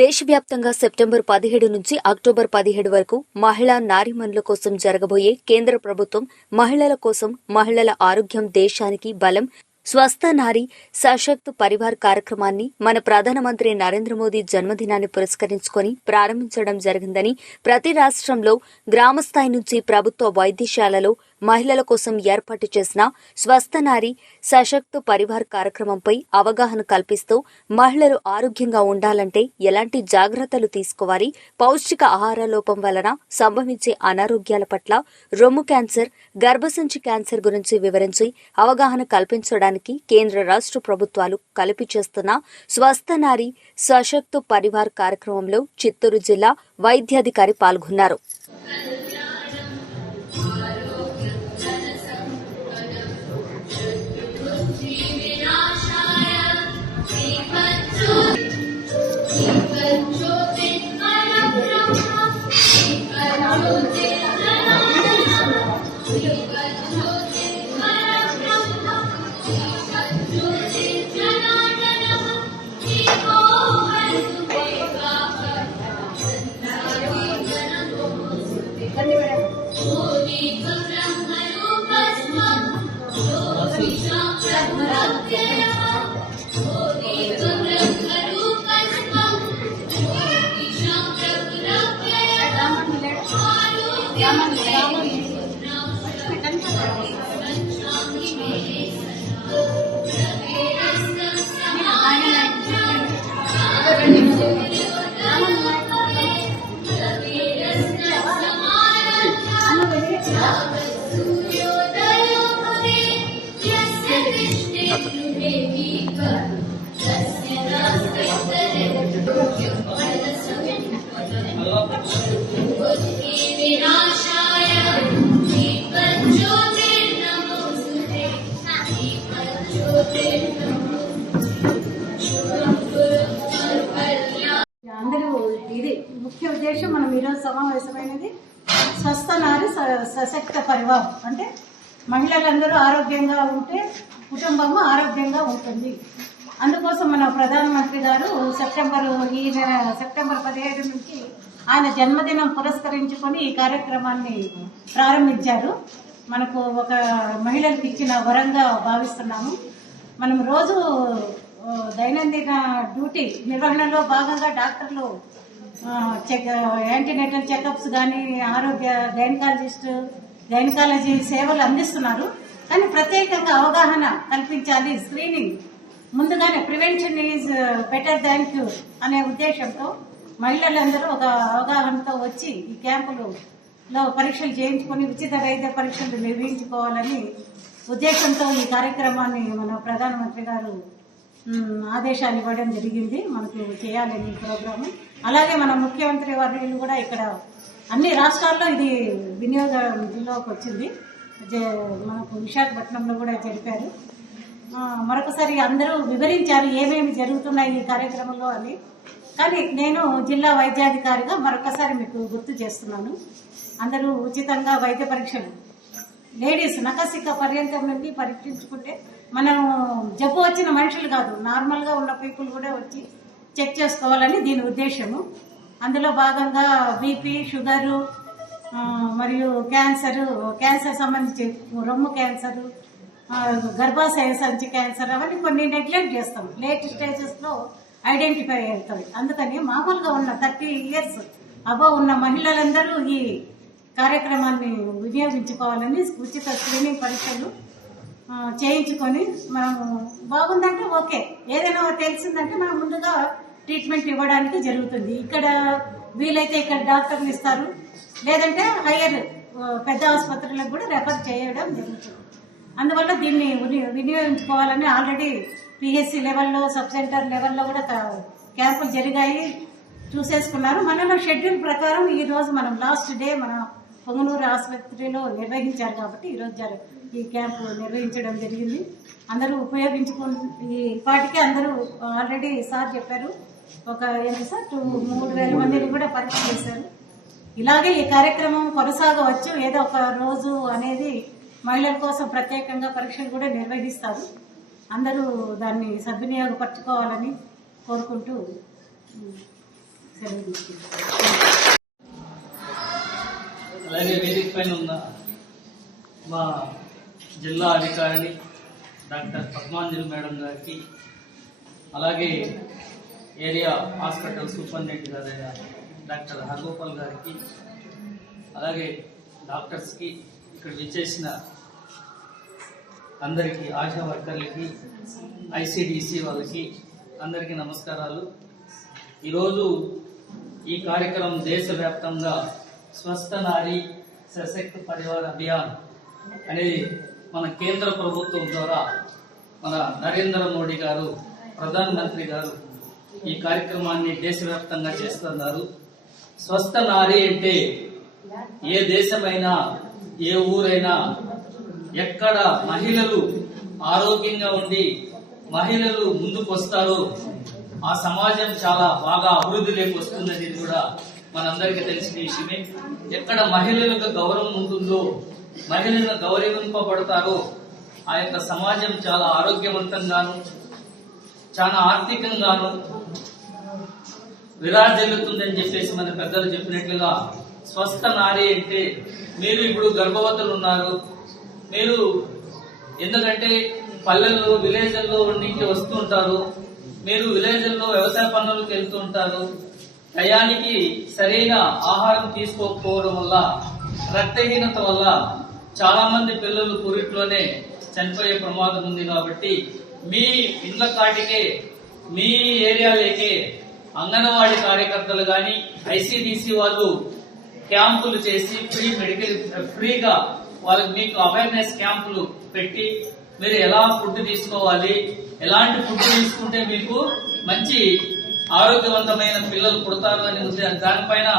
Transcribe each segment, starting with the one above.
దేశవ్యాప్తంగా సెప్టెంబర్ 17 నుంచి అక్టోబర్ 17 వరకు మహిళా నారీమణుల కోసం జరగబోయే కేంద్ర ప్రభుత్వం మహిళల కోసం మహిళల ఆరోగ్యం దేశానికి బలం స్వస్థ నారీ సశక్త్ పరివార్ కార్యక్రమాన్ని మన ప్రధానమంత్రి నరేంద్ర మోదీ జన్మదినాన్ని పురస్కరించుకొని ప్రారంభించడం జరిగిందని ప్రతి రాష్ట్రంలో గ్రామస్థాయి నుంచి ప్రభుత్వ వైద్యశాలలో మహిళల కోసం ఏర్పాటు చేసిన స్వస్థ నారీ సశక్త్ పరివార్ కార్యక్రమంపై అవగాహన కల్పిస్తూ మహిళలు ఆరోగ్యంగా ఉండాలంటే ఎలాంటి జాగ్రత్తలు తీసుకోవాలి, పౌష్టిక ఆహార లోపం వలన సంభవించే అనారోగ్యాల పట్ల రొమ్ము క్యాన్సర్, గర్భసంచి క్యాన్సర్ గురించి వివరించి అవగాహన కల్పించడానికి కేంద్ర రాష్ట్ర ప్రభుత్వాలు కలిపి చేస్తున్న స్వస్థ నారీ సశక్త్ పరివార్ కార్యక్రమంలో చిత్తూరు జిల్లా వైద్యాధికారి పాల్గొన్నారు. ఇది ముఖ్య ఉద్దేశం. మనం ఈరోజు సమావేశమైనది స్వస్థ నారీ సశక్త పరివార్ అంటే మహిళలందరూ ఆరోగ్యంగా ఉంటే కుటుంబము ఆరోగ్యంగా ఉంటుంది. అందుకోసం మన ప్రధానమంత్రి గారు సెప్టెంబర్ 17 నుంచి ఆయన జన్మదినం పురస్కరించుకొని ఈ కార్యక్రమాన్ని ప్రారంభించారు. మనకు ఒక మహిళలకు ఇచ్చిన వరంగా భావిస్తున్నాము. మనం రోజు దైనందిన డ్యూటీ నిర్వహణలో భాగంగా డాక్టర్లు యాంటీనేటల్ చెకప్స్ కానీ ఆరోగ్య గైనకాలజీ సేవలు అందిస్తున్నారు. కానీ ప్రత్యేకంగా అవగాహన కల్పించాలి. స్క్రీనింగ్ ముందుగానే prevention is better than cure అనే ఉద్దేశంతో మహిళలందరూ ఒక అవగాహనతో వచ్చి ఈ క్యాంపులలో పరీక్షలు చేయించుకొని ఉచిత వైద్య పరీక్షలు నిర్వహించుకోవాలని ఉద్దేశంతో ఈ కార్యక్రమాన్ని మన ప్రధానమంత్రి గారు ఆదేశాలు ఇవ్వడం జరిగింది. మనకు చేయాలని ఈ ప్రోగ్రాము. అలాగే మన ముఖ్యమంత్రి వర్యులు కూడా ఇక్కడ అన్ని రాష్ట్రాల్లో ఇది వినియోగంలోకి వచ్చింది. మనకు విశాఖపట్నంలో కూడా జరిపారు. మరొకసారి అందరూ వివరించారు ఏమేమి జరుగుతున్నాయి ఈ కార్యక్రమంలో అని. కానీ నేను జిల్లా వైద్యాధికారిగా మరొకసారి మీకు గుర్తు చేస్తున్నాను. అందరూ ఉచితంగా వైద్య పరీక్షలు లేడీస్ నఖశిఖ పర్యంతం నుండి పరీక్షించుకుంటే మనం జబ్బు వచ్చిన మనుషులు కాదు, నార్మల్గా ఉన్న పీపుల్ కూడా వచ్చి చెక్ చేసుకోవాలని దీని ఉద్దేశము. అందులో భాగంగా బీపీ, షుగరు మరియు క్యాన్సర్ సంబంధించి రొమ్ము క్యాన్సరు, గర్భాశయ సంచి క్యాన్సర్ అవన్నీ కొన్ని నెగ్లెక్ట్ చేస్తాం. లేట్ స్టేజెస్లో ఐడెంటిఫై అవుతాయి. అందుకని మామూలుగా ఉన్న 30 years అబవ్ ఉన్న మహిళలందరూ ఈ కార్యక్రమాన్ని వినియోగించుకోవాలని ఉచిత స్క్రీనింగ్ పరీక్షలు చేయించుకొని మనం బాగుందంటే ఓకే, ఏదైనా తెలిసిందంటే మనం ముందుగా ట్రీట్మెంట్ ఇవ్వడానికి జరుగుతుంది. ఇక్కడ వీలైతే ఇక్కడ డాక్టర్లు ఇస్తారు, లేదంటే హైయర్ పెద్ద ఆసుపత్రులకు కూడా రెఫర్ చేయడం జరుగుతుంది. అందువల్ల దీన్ని వినియోగించుకోవాలని ఆల్రెడీ పిహెచ్సి లెవెల్లో, సబ్ సెంటర్ లెవెల్లో కూడా క్యాంపులు జరిగాయి, చూసేసుకున్నారు. మనలో షెడ్యూల్ ప్రకారం ఈ రోజు మనం లాస్ట్ డే మన పొంగనూరు ఆసుపత్రిలో నిర్వహించారు కాబట్టి ఈరోజు ఈ క్యాంపు నిర్వహించడం జరిగింది. అందరూ ఇప్పటికే అందరూ ఆల్రెడీ సార్ చెప్పారు, ఒక 3,000 మందిని కూడా పరీక్ష చేశారు. ఇలాగే ఈ కార్యక్రమం కొనసాగవచ్చు. ఏదో ఒక రోజు అనేది మహిళల కోసం ప్రత్యేకంగా పరీక్షలు కూడా నిర్వహిస్తారు. అందరూ దాన్ని సద్వినియోగపరచుకోవాలని కోరుకుంటూ సెలవు తీసుకుంటాను. అలాగే వేదిక పైన ఉన్న మా జిల్లా అధికారిని డాక్టర్ పద్మాంజలి మేడం గారికి, అలాగే ఏరియా హాస్పిటల్ సూపరింటెండెంట్ గారైన డాక్టర్ హర్గోపాల్ గారికి, అలాగే డాక్టర్స్కి, ఇక్కడ విచ్చేసిన అందరికీ, ఆశా వర్కర్లకి, ఐసిడిసి వాళ్ళకి అందరికీ నమస్కారాలు. ఈరోజు ఈ కార్యక్రమం దేశవ్యాప్తంగా స్వస్థ నారీ సశక్త పరివార్ అభియాన్ అనేది మన కేంద్ర ప్రభుత్వం ద్వారా మన నరేంద్ర మోడీ గారు, ప్రధానమంత్రి గారు ఈ కార్యక్రమాన్ని దేశవ్యాప్తంగా చేస్తున్నారు. స్వస్థ నారీ అంటే ఏ దేశమైనా, ఏ ఊరైనా, ఎక్కడ మహిళలు ఆరోగ్యంగా ఉండి మహిళలు ముందుకు వస్తారో ఆ సమాజం చాలా బాగా అభివృద్ధిలోకి వస్తుందని కూడా మనందరికీ తెలిసిన విషయమే. ఎక్కడ మహిళలకు గౌరవం ఉంటుందో, మహిళలు గౌరవింపబడతారో ఆ యొక్క సమాజం చాలా ఆరోగ్యవంతంగాను, చాలా ఆర్థికంగాను విరాజిల్లుతుందని చెప్పేసి మన పెద్దలు చెప్పినట్లుగా స్వస్థ నారీ అంటే మీరు ఇప్పుడు గర్భవతులు ఉన్నారు, మీరు ఎందుకంటే పల్లెల్లో విలేజ్ల్లో నుంచి వస్తూ ఉంటారు, మీరు విలేజ్ల్లో వ్యవసాయ పనులకు వెళ్తూ ఉంటారు, టయానికి సరైన ఆహారం తీసుకోకపోవడం వల్ల, రక్తహీనత వల్ల చాలా మంది పిల్లలు పురిట్లోనే చనిపోయే ప్రమాదం ఉంది. కాబట్టి మీ ఇండ్ల కాటికే, మీ ఏరియాలోకే అంగన్వాడీ కార్యకర్తలు గాని, ఐసిడిసి వాళ్ళు క్యాంపులు చేసి ఫ్రీగా వాళ్ళకి మీకు అవేర్నెస్ క్యాంపులు పెట్టి మీరు ఎలా ఫుడ్ తీసుకోవాలి, ఎలాంటి ఫుడ్ తీసుకుంటే మీకు మంచి ఆరోగ్యవంతమైన పిల్లలు పుడతారు అని దానిపైన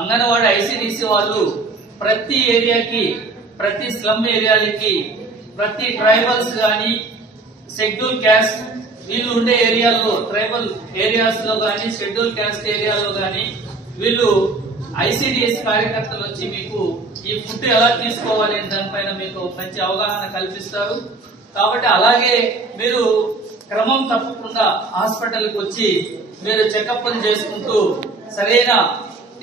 అంగన్వాడీ ఐసిడిసి వాళ్ళు ప్రతి ఏరియాకి, ప్రతి స్లమ్ ఏరియాలకి, ప్రతి ట్రైబల్స్ గాని, షెడ్యూల్ క్యాస్ట్ వీళ్ళు ఉండే ఏరియాల్లో, ట్రైబల్ ఏరియాస్ లో గాని, షెడ్యూల్ క్యాస్ట్ ఏరియాలో గాని వీళ్ళు ఐసిడిఎస్ కార్యకర్తలు వచ్చి మీకు ఈ ఫుడ్ ఎలా తీసుకోవాలి అని దానిపైన మీకు మంచి అవగాహన కల్పిస్తారు. కాబట్టి అలాగే మీరు క్రమం తప్పకుండా హాస్పిటల్కి వచ్చి మీరు చెకప్లు చేసుకుంటూ సరైన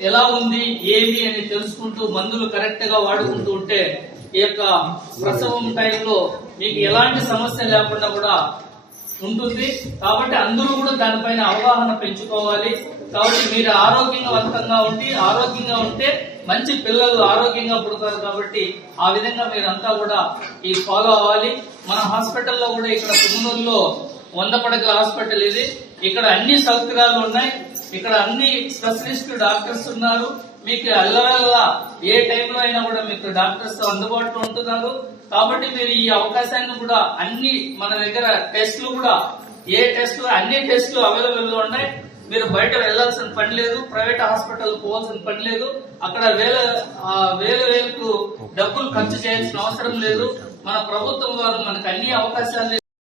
ఎలా ఉంది ఏమి అని తెలుసుకుంటూ మందులు కరెక్ట్ గా వాడుకుంటూ ఉంటే ఈ యొక్క ప్రసవం టైంలో మీకు ఎలాంటి సమస్య లేకుండా కూడా ఉంటుంది. కాబట్టి అందరూ కూడా దానిపైన అవగాహన పెంచుకోవాలి. కాబట్టి మీరు ఆరోగ్యంగా ఉంటే మంచి పిల్లలు ఆరోగ్యంగా పుడతారు. కాబట్టి ఆ విధంగా మీరంతా కూడా ఈ ఫాలో అవ్వాలి. మన హాస్పిటల్లో కూడా ఇక్కడ తుమ్మనూరులో 100 పడకల హాస్పిటల్ ఇది. ఇక్కడ అన్ని సౌకర్యాలు ఉన్నాయి. ఇక్కడ అన్ని స్పెషలిస్ట్ డాక్టర్స్ ఉన్నారు. మీకు అల్లరల్లా ఏ టైంలో అయినా కూడా మీకు డాక్టర్స్ అందుబాటులో ఉంటున్నారు. కాబట్టి మీరు ఈ అవకాశాన్ని కూడా అన్ని మన దగ్గర టెస్టులు కూడా అన్ని టెస్టులు అవైలబుల్ గా ఉన్నాయి. మీరు బయట వెళ్లాల్సిన పని లేదు, ప్రైవేట్ హాస్పిటల్ పోవాల్సిన పని లేదు, అక్కడ వేలకు డబ్బులు ఖర్చు చేయాల్సిన అవసరం లేదు. మన ప్రభుత్వం వారు మనకు అన్ని అవకాశాలు